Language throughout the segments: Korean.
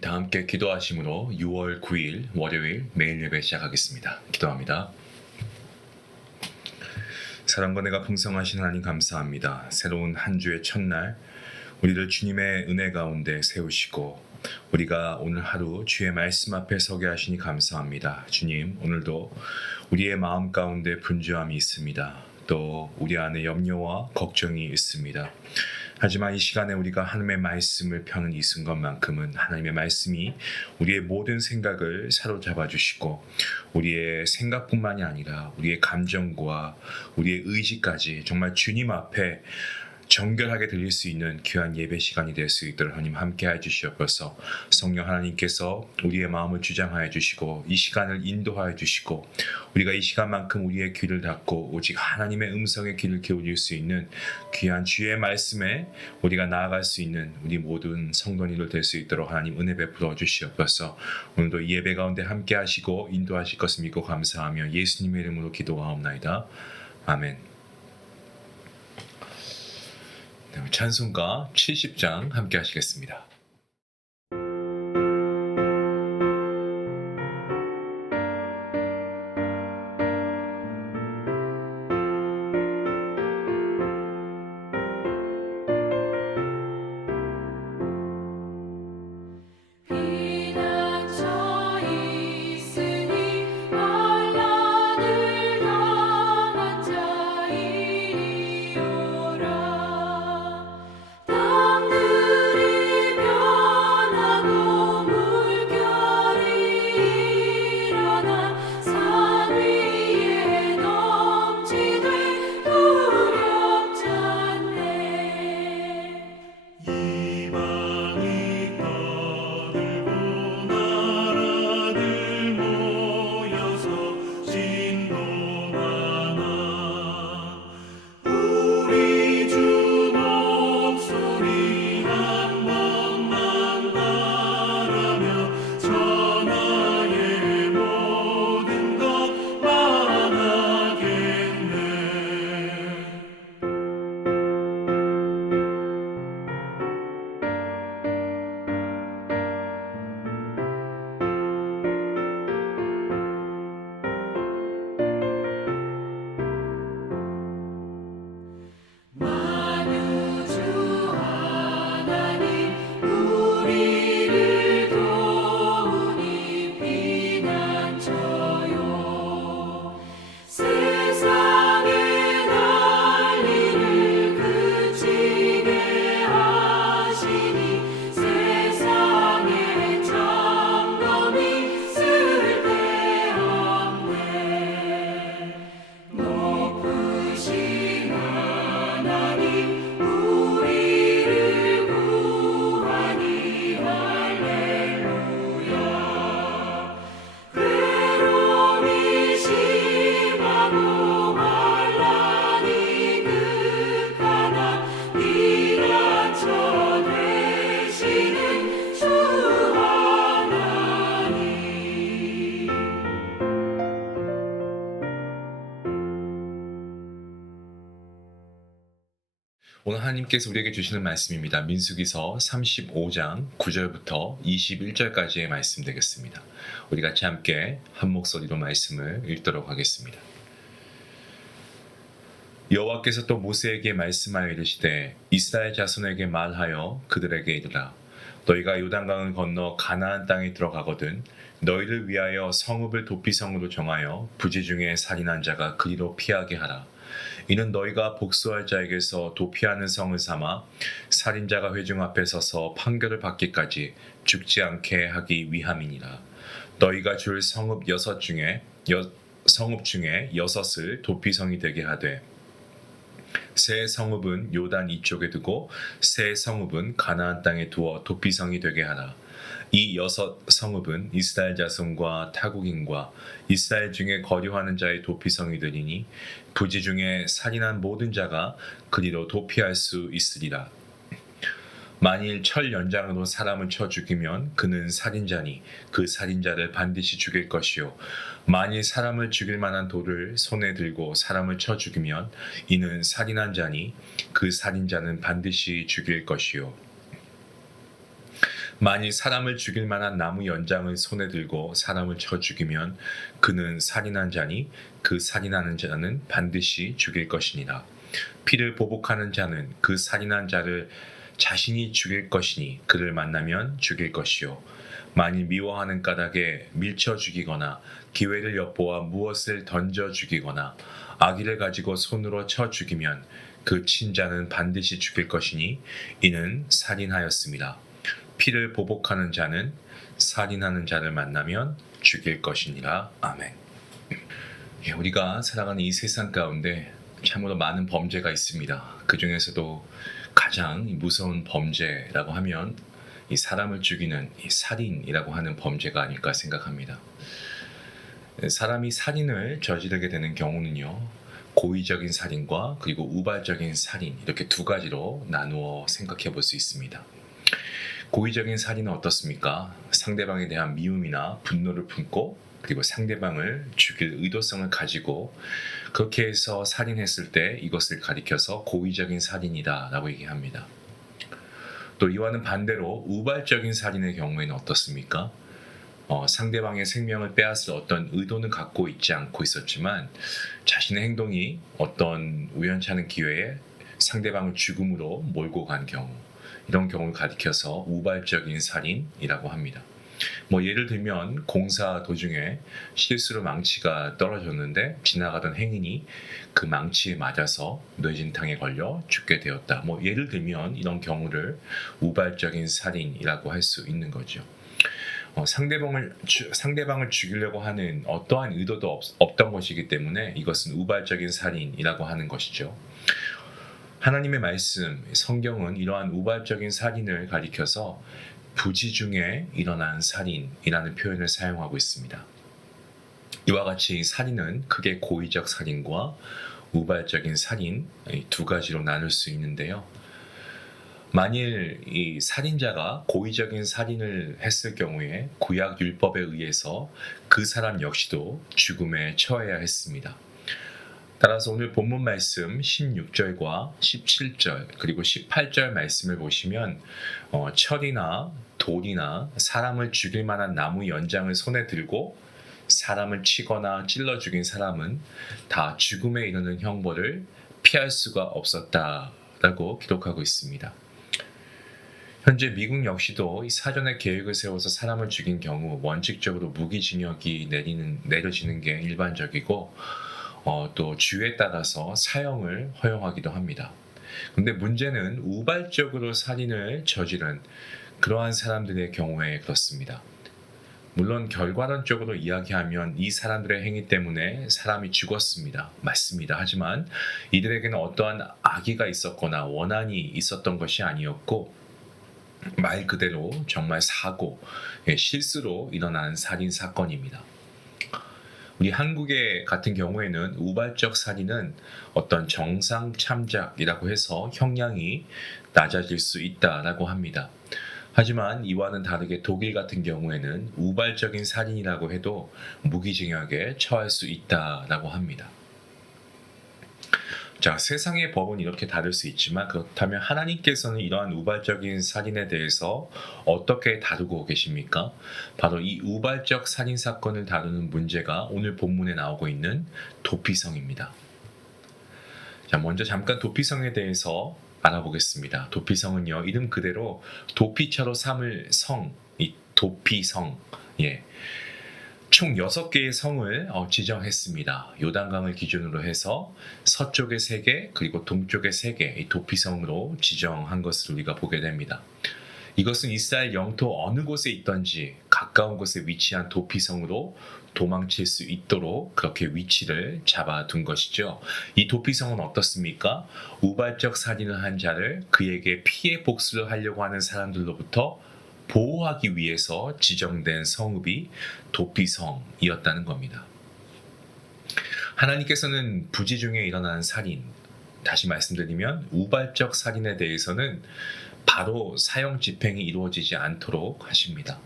다 함께 기도하심으로 6월 9일 월요일 매일 예배 시작하겠습니다. 기도합니다. 사랑과 내가 풍성하신 하나님 감사합니다. 새로운 한 주의 첫날 우리를 주님의 은혜 가운데 세우시고 우리가 오늘 하루 주의 말씀 앞에 서게 하시니 감사합니다. 주님, 오늘도 우리의 마음 가운데 분주함이 있습니다. 또 우리 안에 염려와 걱정이 있습니다. 하지만 이 시간에 우리가 하나님의 말씀을 펴는 이 순간만큼은 하나님의 말씀이 우리의 모든 생각을 사로잡아 주시고 우리의 생각뿐만이 아니라 우리의 감정과 우리의 의지까지 정말 주님 앞에 정결하게 들릴 수 있는 귀한 예배 시간이 될 수 있도록 하나님 함께해 주시옵소서. 성령 하나님께서 우리의 마음을 주장하여 주시고 이 시간을 인도하여 주시고 우리가 이 시간만큼 우리의 귀를 닫고 오직 하나님의 음성에 귀를 기울일 수 있는 귀한 주의 말씀에 우리가 나아갈 수 있는 우리 모든 성도님들 될 수 있도록 하나님 은혜 베풀어 주시옵소서. 오늘도 이 예배 가운데 함께하시고 인도하실 것을 믿고 감사하며 예수님의 이름으로 기도하옵나이다. 아멘. 찬송가 70장 함께 하시겠습니다. 오늘 하나님께서 우리에게 주시는 말씀입니다. 민수기서 35장 9절부터 21절까지의 말씀 되겠습니다. 우리 같이 함께 한 목소리로 말씀을 읽도록 하겠습니다. 여호와께서 또 모세에게 말씀하여 이르시되 이스라엘 자손에게 말하여 그들에게 이르라. 너희가 요단강을 건너 가나안 땅에 들어가거든 너희를 위하여 성읍을 도피성으로 정하여 부지 중에 살인한 자가 그리로 피하게 하라. 이는 너희가 복수할 자에게서 도피하는 성을 삼아 살인자가 회중 앞에 서서 판결을 받기까지 죽지 않게 하기 위함이니라. 너희가 줄 성읍 중에 6을 도피성이 되게 하되 새 성읍은 요단 이쪽에 두고 새 성읍은 가나안 땅에 두어 도피성이 되게 하라. 이 6성읍은 이스라엘 자손과 타국인과 이스라엘 중에 거류하는 자의 도피성이 되리니 부지 중에 살인한 모든 자가 그리로 도피할 수 있으리라. 만일 철 연장으로 사람을 쳐 죽이면 그는 살인자니 그 살인자를 반드시 죽일 것이요 만일 사람을 죽일 만한 돌을 손에 들고 사람을 쳐 죽이면 이는 살인한 자니 그 살인자는 반드시 죽일 것이요 만일 사람을 죽일 만한 나무 연장을 손에 들고 사람을 쳐 죽이면 그는 살인한 자니 그 살인하는 자는 반드시 죽일 것이니라. 피를 보복하는 자는 그 살인한 자를 자신이 죽일 것이니 그를 만나면 죽일 것이요. 만일 미워하는 까닭에 밀쳐 죽이거나 기회를 엿보아 무엇을 던져 죽이거나 아기를 가지고 손으로 쳐 죽이면 그 친자는 반드시 죽일 것이니 이는 살인하였습니다. 피를 보복하는 자는 살인하는 자를 만나면 죽일 것이니라. 아멘. 우리가 살아가는 이 세상 가운데 참으로 많은 범죄가 있습니다. 그 중에서도 가장 무서운 범죄라고 하면 이 사람을 죽이는 이 살인이라고 하는 범죄가 아닐까 생각합니다. 사람이 살인을 저지르게 되는 경우는요, 고의적인 살인과 그리고 우발적인 살인, 이렇게 두 가지로 나누어 생각해 볼 수 있습니다. 고의적인 살인은 어떻습니까? 상대방에 대한 미움이나 분노를 품고 그리고 상대방을 죽일 의도성을 가지고 그렇게 해서 살인했을 때 이것을 가리켜서 고의적인 살인이다 라고 얘기합니다. 또 이와는 반대로 우발적인 살인의 경우에는 어떻습니까? 상대방의 생명을 빼앗을 어떤 의도는 갖고 있지 않고 있었지만 자신의 행동이 어떤 우연치 않은 기회에 상대방을 죽음으로 몰고 간 경우, 이런 경우를 가리켜서 우발적인 살인이라고 합니다. 예를 들면 공사 도중에 실수로 망치가 떨어졌는데 지나가던 행인이 그 망치에 맞아서 뇌진탕에 걸려 죽게 되었다. 예를 들면 이런 경우를 우발적인 살인이라고 할 수 있는 거죠. 상대방을 죽이려고 하는 어떠한 의도도 없던 것이기 때문에 이것은 우발적인 살인이라고 하는 것이죠. 하나님의 말씀, 성경은 이러한 우발적인 살인을 가리켜서 부지 중에 일어난 살인이라는 표현을 사용하고 있습니다. 이와 같이 살인은 크게 고의적 살인과 우발적인 살인 두 가지로 나눌 수 있는데요. 만일 이 살인자가 고의적인 살인을 했을 경우에 구약 율법에 의해서 그 사람 역시도 죽음에 처해야 했습니다. 따라서 오늘 본문 말씀 16절과 17절 그리고 18절 말씀을 보시면 철이나 돌이나 사람을 죽일 만한 나무 연장을 손에 들고 사람을 치거나 찔러 죽인 사람은 다 죽음에 이르는 형벌을 피할 수가 없었다라고 기록하고 있습니다. 현재 미국 역시도 이 사전에 계획을 세워서 사람을 죽인 경우 원칙적으로 무기징역이 내려지는 게 일반적이고 또 주에 따라서 사형을 허용하기도 합니다. 근데 문제는 우발적으로 살인을 저지른 그러한 사람들의 경우에 그렇습니다. 물론 결과론적으로 이야기하면 이 사람들의 행위 때문에 사람이 죽었습니다. 맞습니다. 하지만 이들에게는 어떠한 악의가 있었거나 원한이 있었던 것이 아니었고 말 그대로 정말 사고, 실수로 일어난 살인 사건입니다. 우리 한국의 같은 경우에는 우발적 살인은 어떤 정상 참작이라고 해서 형량이 낮아질 수 있다라고 합니다. 하지만 이와는 다르게 독일 같은 경우에는 우발적인 살인이라고 해도 무기징역에 처할 수 있다라고 합니다. 자, 세상의 법은 이렇게 다를 수 있지만 그렇다면 하나님께서는 이러한 우발적인 살인에 대해서 어떻게 다루고 계십니까? 바로 이 우발적 살인 사건을 다루는 문제가 오늘 본문에 나오고 있는 도피성입니다. 자, 먼저 잠깐 도피성에 대해서 알아보겠습니다. 도피성은요, 이름 그대로 도피처로 삼을 성, 이 도피성, 총 6개의 성을 지정했습니다. 요단강을 기준으로 해서 서쪽에 3개 그리고 동쪽에 3개 이 도피성으로 지정한 것을 우리가 보게 됩니다. 이것은 이스라엘 영토 어느 곳에 있든지 가까운 곳에 위치한 도피성으로 도망칠 수 있도록 그렇게 위치를 잡아둔 것이죠. 이 도피성은 어떻습니까? 우발적 살인을 한 자를 그에게 피해 복수를 하려고 하는 사람들로부터 보호하기 위해서 지정된 성읍이 도피성이었다는 겁니다. 하나님께서는 부지 중에 일어나는 살인, 다시 말씀드리면 우발적 살인에 대해서는 바로 사형 집행이 이루어지지 않도록 하십니다.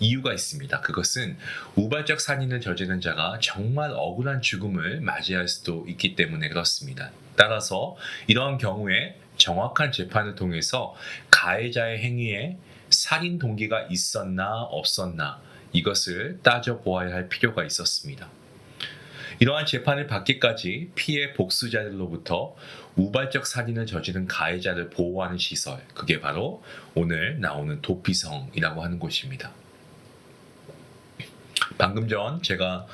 이유가 있습니다. 그것은 우발적 살인을 저지른 자가 정말 억울한 죽음을 맞이할 수도 있기 때문에 그렇습니다. 따라서 이러한 경우에 정확한 재판을 통해서 가해자의 행위에 살인 동기가 있었나 없었나 이것을 따져보아야 할 필요가 있었습니다. 이러한 재판을 받기까지 피해 복수자들로부터 우발적 살인을 저지른 가해자를 보호하는 시설, 그게 바로 오늘 나오는 도피성이라고 하는 곳입니다. 방금 전 제가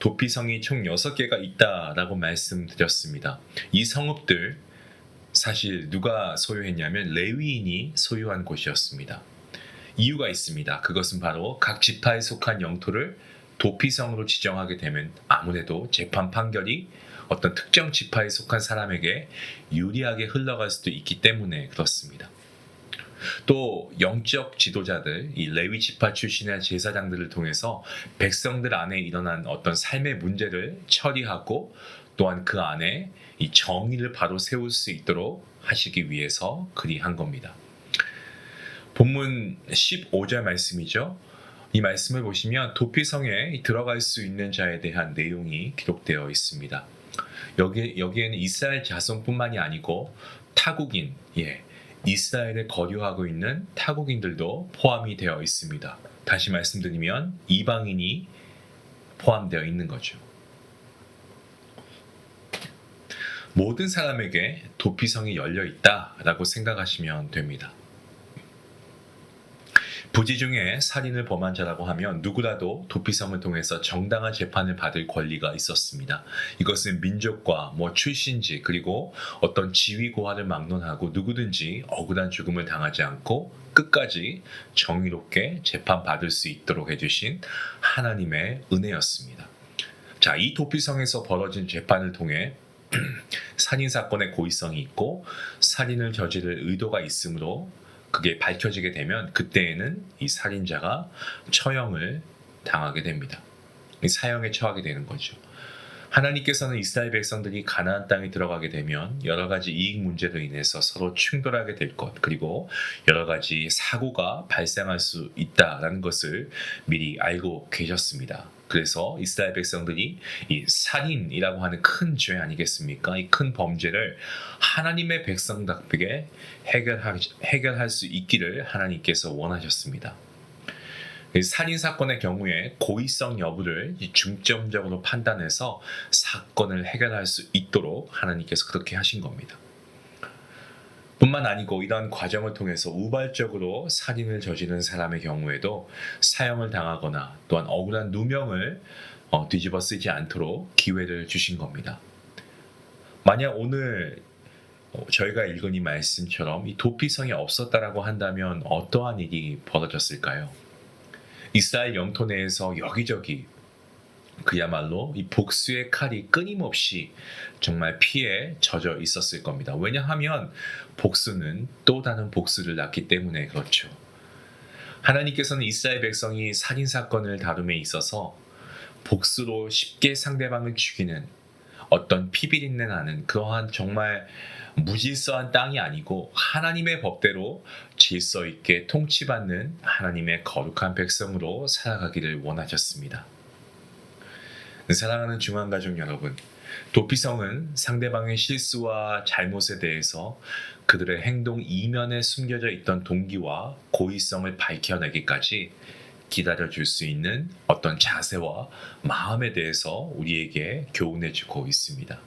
도피성이 총 6개가 있다라고 말씀드렸습니다. 이 성읍들 사실 누가 소유했냐면 레위인이 소유한 곳이었습니다. 이유가 있습니다. 그것은 바로 각 지파에 속한 영토를 도피성으로 지정하게 되면 아무래도 재판 판결이 어떤 특정 지파에 속한 사람에게 유리하게 흘러갈 수도 있기 때문에 그렇습니다. 또 영적 지도자들, 이 레위 지파 출신의 제사장들을 통해서 백성들 안에 일어난 어떤 삶의 문제를 처리하고 또한 그 안에 이 정의를 바로 세울 수 있도록 하시기 위해서 그리한 겁니다. 본문 15절 말씀이죠. 이 말씀을 보시면 도피성에 들어갈 수 있는 자에 대한 내용이 기록되어 있습니다. 여기에는 이스라엘 자손뿐만이 아니고 타국인, 이스라엘에 거류하고 있는 타국인들도 포함이 되어 있습니다. 다시 말씀드리면 이방인이 포함되어 있는 거죠. 모든 사람에게 도피성이 열려 있다라고 생각하시면 됩니다. 부지 중에 살인을 범한 자라고 하면 누구라도 도피성을 통해서 정당한 재판을 받을 권리가 있었습니다. 이것은 민족과 출신지 그리고 어떤 지위 고하를 막론하고 누구든지 억울한 죽음을 당하지 않고 끝까지 정의롭게 재판받을 수 있도록 해주신 하나님의 은혜였습니다. 자, 이 도피성에서 벌어진 재판을 통해 살인사건의 고의성이 있고 살인을 저지를 의도가 있으므로 그게 밝혀지게 되면 그때에는 이 살인자가 처형을 당하게 됩니다. 사형에 처하게 되는 거죠. 하나님께서는 이스라엘 백성들이 가나안 땅에 들어가게 되면 여러 가지 이익 문제로 인해서 서로 충돌하게 될 것, 그리고 여러 가지 사고가 발생할 수 있다라는 것을 미리 알고 계셨습니다. 그래서 이스라엘 백성들이 이 살인이라고 하는 큰 죄 아니겠습니까? 이 큰 범죄를 하나님의 백성답게 해결할 수 있기를 하나님께서 원하셨습니다. 살인 사건의 경우에 고의성 여부를 중점적으로 판단해서 사건을 해결할 수 있도록 하나님께서 그렇게 하신 겁니다. 뿐만 아니고 이러한 과정을 통해서 우발적으로 살인을 저지른 사람의 경우에도 사형을 당하거나 또한 억울한 누명을 뒤집어 쓰지 않도록 기회를 주신 겁니다. 만약 오늘 저희가 읽은 이 말씀처럼 이 도피성이 없었다라고 한다면 어떠한 일이 벌어졌을까요? 이스라엘 영토 내에서 여기저기 그야말로 이 복수의 칼이 끊임없이 정말 피에 젖어 있었을 겁니다. 왜냐하면 복수는 또 다른 복수를 낳기 때문에 그렇죠. 하나님께서는 이스라엘 백성이 살인 사건을 다룸에 있어서 복수로 쉽게 상대방을 죽이는 어떤 피비린내 나는 그러한 정말 무질서한 땅이 아니고 하나님의 법대로 질서 있게 통치받는 하나님의 거룩한 백성으로 살아가기를 원하셨습니다. 사랑하는 중앙가족 여러분, 도피성은 상대방의 실수와 잘못에 대해서 그들의 행동 이면에 숨겨져 있던 동기와 고의성을 밝혀내기까지 기다려줄 수 있는 어떤 자세와 마음에 대해서 우리에게 교훈해주고 있습니다.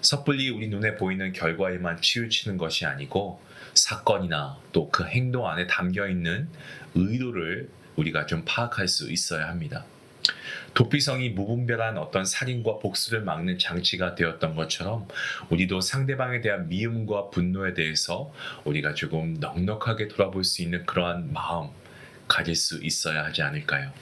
섣불리 우리 눈에 보이는 결과에만 치우치는 것이 아니고 사건이나 또 그 행동 안에 담겨있는 의도를 우리가 좀 파악할 수 있어야 합니다. 도피성이 무분별한 어떤 살인과 복수를 막는 장치가 되었던 것처럼 우리도 상대방에 대한 미움과 분노에 대해서 우리가 조금 넉넉하게 돌아볼 수 있는 그러한 마음 가질 수 있어야 하지 않을까요?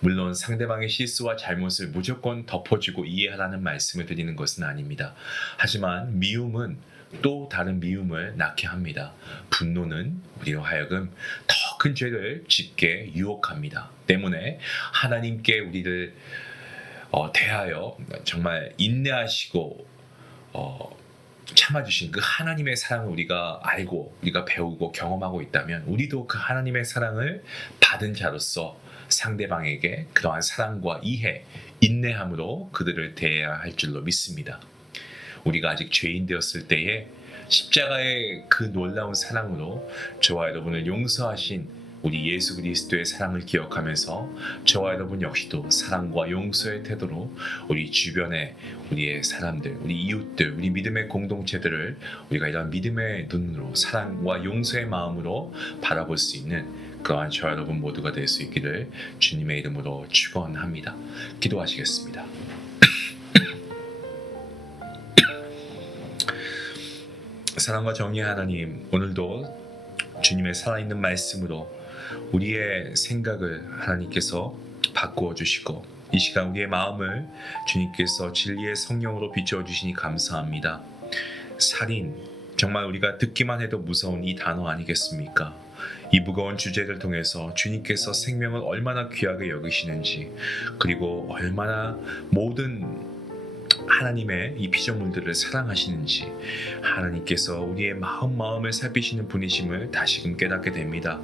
물론 상대방의 실수와 잘못을 무조건 덮어주고 이해하라는 말씀을 드리는 것은 아닙니다. 하지만 미움은 또 다른 미움을 낳게 합니다. 분노는 우리로 하여금 더 큰 죄를 짓게 유혹합니다. 때문에 하나님께 우리를 대하여 정말 인내하시고 참아주신 그 하나님의 사랑을 우리가 알고 우리가 배우고 경험하고 있다면 우리도 그 하나님의 사랑을 받은 자로서 상대방에게 그러한 사랑과 이해, 인내함으로 그들을 대해야 할 줄로 믿습니다. 우리가 아직 죄인 되었을 때에 십자가의 그 놀라운 사랑으로 저와 여러분을 용서하신 우리 예수 그리스도의 사랑을 기억하면서 저와 여러분 역시도 사랑과 용서의 태도로 우리 주변에 우리의 사람들, 우리 이웃들, 우리 믿음의 공동체들을 우리가 이런 믿음의 눈으로 사랑과 용서의 마음으로 바라볼 수 있는 그러한 저와 여러분 모두가 될 수 있기를 주님의 이름으로 축원합니다. 기도하시겠습니다. 사랑과 정의의 하나님, 오늘도 주님의 살아있는 말씀으로 우리의 생각을 하나님께서 바꾸어 주시고 이 시간 우리의 마음을 주님께서 진리의 성령으로 비추어 주시니 감사합니다. 살인, 정말 우리가 듣기만 해도 무서운 이 단어 아니겠습니까? 이 무거운 주제를 통해서 주님께서 생명을 얼마나 귀하게 여기시는지, 그리고 얼마나 모든 하나님의 이 피조물들을 사랑하시는지 하나님께서 우리의 마음을 살피시는 분이심을 다시금 깨닫게 됩니다.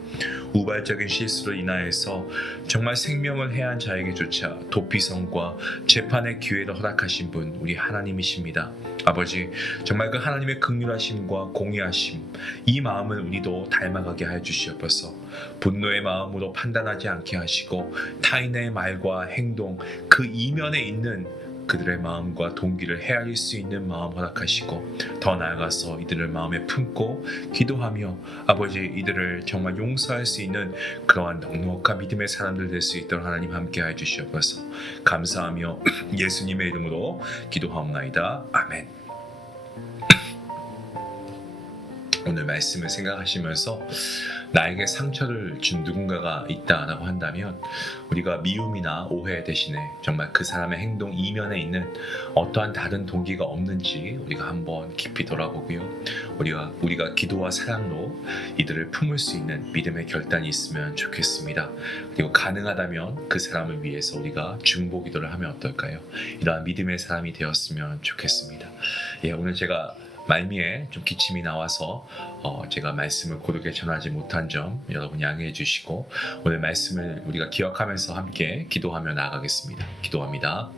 우발적인 실수로 인하여서 정말 생명을 해한 자에게조차 도피성과 재판의 기회를 허락하신 분 우리 하나님이십니다. 아버지, 정말 그 하나님의 긍휼하심과 공의하심, 이 마음을 우리도 닮아가게 하여 주시옵소서. 분노의 마음으로 판단하지 않게 하시고 타인의 말과 행동 그 이면에 있는 그들의 마음과 동기를 헤아릴 수 있는 마음 허락하시고, 더 나아가서 이들을 마음에 품고 기도하며 아버지 이들을 정말 용서할 수 있는 그러한 넉넉한 믿음의 사람들 될 수 있도록 하나님 함께하여 주시옵소서. 감사하며 예수님의 이름으로 기도하옵나이다. 아멘. 오늘 말씀을 생각하시면서 나에게 상처를 준 누군가가 있다라고 한다면 우리가 미움이나 오해 대신에 정말 그 사람의 행동 이면에 있는 어떠한 다른 동기가 없는지 우리가 한번 깊이 돌아보고요. 우리가 기도와 사랑으로 이들을 품을 수 있는 믿음의 결단이 있으면 좋겠습니다. 그리고 가능하다면 그 사람을 위해서 우리가 중보 기도를 하면 어떨까요? 이러한 믿음의 사람이 되었으면 좋겠습니다. 오늘 제가 말미에 좀 기침이 나와서 제가 말씀을 고르게 전하지 못한 점 여러분 양해해 주시고, 오늘 말씀을 우리가 기억하면서 함께 기도하며 나아가겠습니다. 기도합니다.